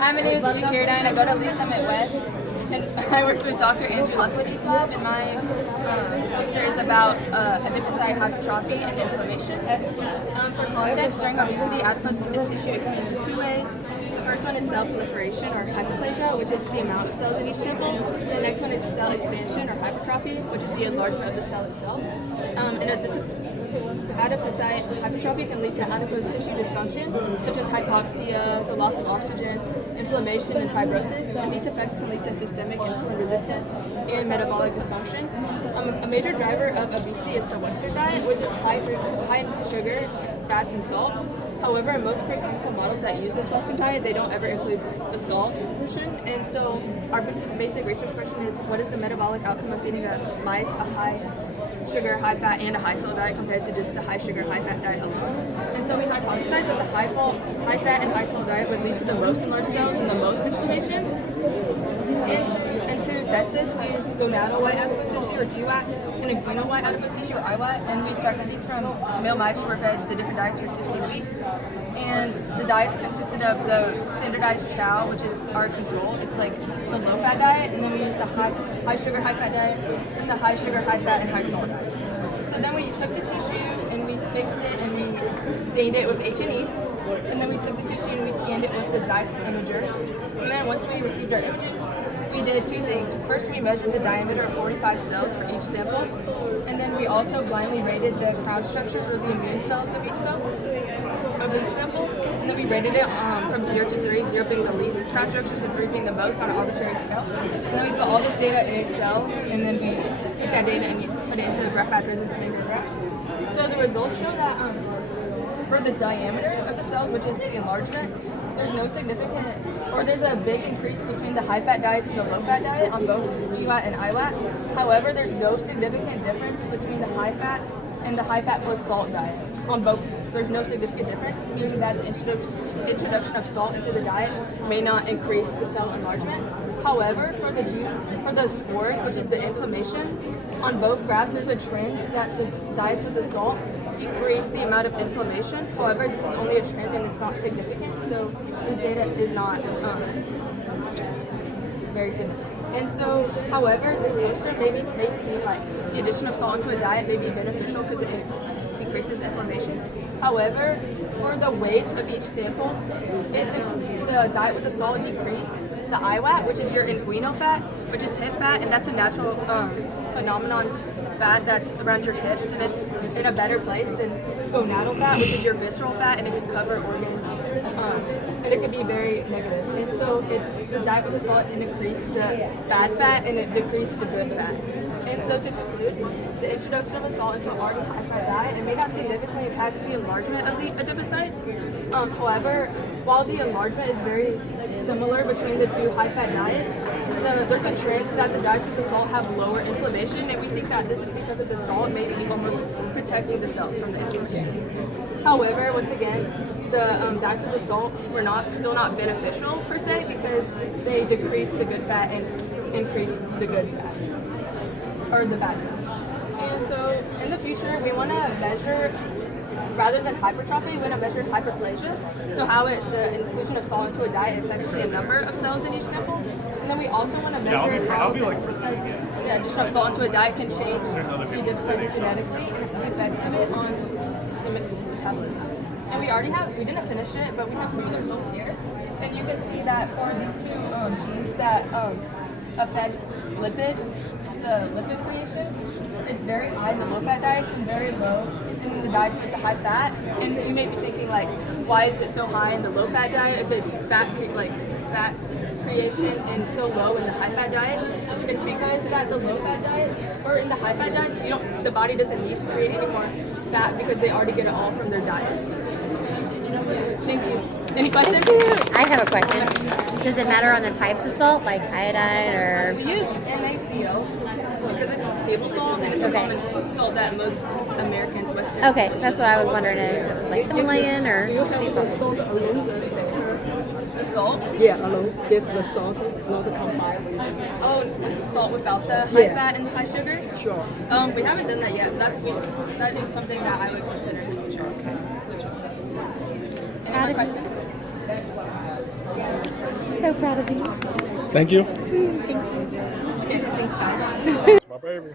Hi, my name is Lee Carradine. I go to Lee Summit West, and I worked with Dr. Andrew Luckwoody's lab, and my poster is about adipocyte hypertrophy and inflammation. For context, during obesity, adipose tissue expands in two ways. The first one is cell proliferation, or hyperplasia, which is the amount of cells in each sample. The next one is cell expansion, or hypertrophy, which is the enlargement of the cell itself. Adipocyte hypertrophy can lead to adipose tissue dysfunction, such as hypoxia, the loss of oxygen, inflammation, and fibrosis. And these effects can lead to systemic insulin resistance and metabolic dysfunction. A major driver of obesity is the Western diet, which is high sugar, fats, and salt. However, in most preclinical models that use this Western diet, they don't ever include the salt portion. And so our basic research question is, what is the metabolic outcome of feeding mice a high sugar, high fat, and a high salt diet compared to just the high sugar, high fat diet alone? And so we hypothesized that the high fat, and high salt diet would lead to the most enlarged cells and the most inflammation. And to test this, we used gonadal white adipose tissue, or GWAT, and inguinal white adipose tissue, or IWAT, and we extracted these from male mice who were fed the different diets for 16 weeks. And the diets consisted of the standardized chow, which is our control. It's like the low-fat diet, and then we used the high sugar, high fat diet, and the high sugar, high fat, and high salt diet. So then we took the tissue and we fixed it and we stained it with H&E. And then we took the tissue and we scanned it with the Zeiss imager. And then once we received our images, we did two things. First, we measured the diameter of 45 cells for each sample. And then we also blindly rated the crown structures, or the immune cells of each sample. And then we rated it from 0 to 3, 0 being the least crown structures and 3 being the most on an arbitrary scale. And then we put all this data in Excel, and then we took that data and put it into the graph packers and tomato graphs. So the results show that for the diameter of the cells, which is the enlargement, there's no significant, or there's a big increase between the high-fat diets and the low-fat diet on both GWAT and IWAT. However, there's no significant difference between the high-fat and the high-fat plus salt diet on both. There's no significant difference, meaning that the introduction of salt into the diet may not increase the cell enlargement. However, for the scores, which is the inflammation, on both graphs there's a trend that the diets with the salt decrease the amount of inflammation. However, this is only a trend and it's not significant, so this data is not very significant. And so, however, this poster may seem like the addition of salt into a diet may be beneficial because it decreases inflammation. However, for the weight of each sample, the diet with the salt decreased the IWAT, which is your inguinal fat, which is hip fat, and that's a natural phenomenon fat that's around your hips, and it's in a better place than gonadal fat, which is your visceral fat, and it can cover organs, and it can be very negative. And so the diet with the salt increased the bad fat, and it decreased the good fat. And so to conclude, the introduction of a salt into an already high-fat diet, it may not significantly impact the enlargement of the adipocytes. However, while the enlargement is very similar between the two high-fat diets, there's a trend that the diets with the salt have lower inflammation, and we think that this is because of the salt maybe almost protecting the cell from the inflammation. However, once again, the diets with the salt were still not beneficial per se, because they decrease the good fat and increase the good fat, or the bad fat. And so in the future, we want to measure, rather than hypertrophy, we want to measure hyperplasia. So how the inclusion of salt into a diet affects the number of cells in each sample. And then we also want to measure how the addition of salt into a diet can change the adipocytes genetically and the effects of it on systemic metabolism. And we didn't finish it, but we have some of the results here. And you can see that for these two genes that affect the lipid creation, it's very high in the low-fat diets and very low in the diets with the high fat. And you may be thinking, like, why is it so high in the low-fat diet if it's fat creation and so low in the high-fat diets? It's because that the low-fat diets, or in the high-fat diets, the body doesn't need to create any more fat because they already get it all from their diet. Thank you. Any questions? I have a question. Does it matter on the types of salt, like iodine or? We use NaCO because it's table salt, and it's a common salt that most Americans, Western. Okay, that's what I was wondering. If it was like Himalayan or sea salt. The salt? Yeah, alone. Just the salt, not the combined. Oh, with the salt without the high fat and the high sugar? Sure. We haven't done that yet, but that is something that I would consider in the future. Okay. Any other questions? So proud of you. Thank you. Okay, thanks, guys. It's my baby.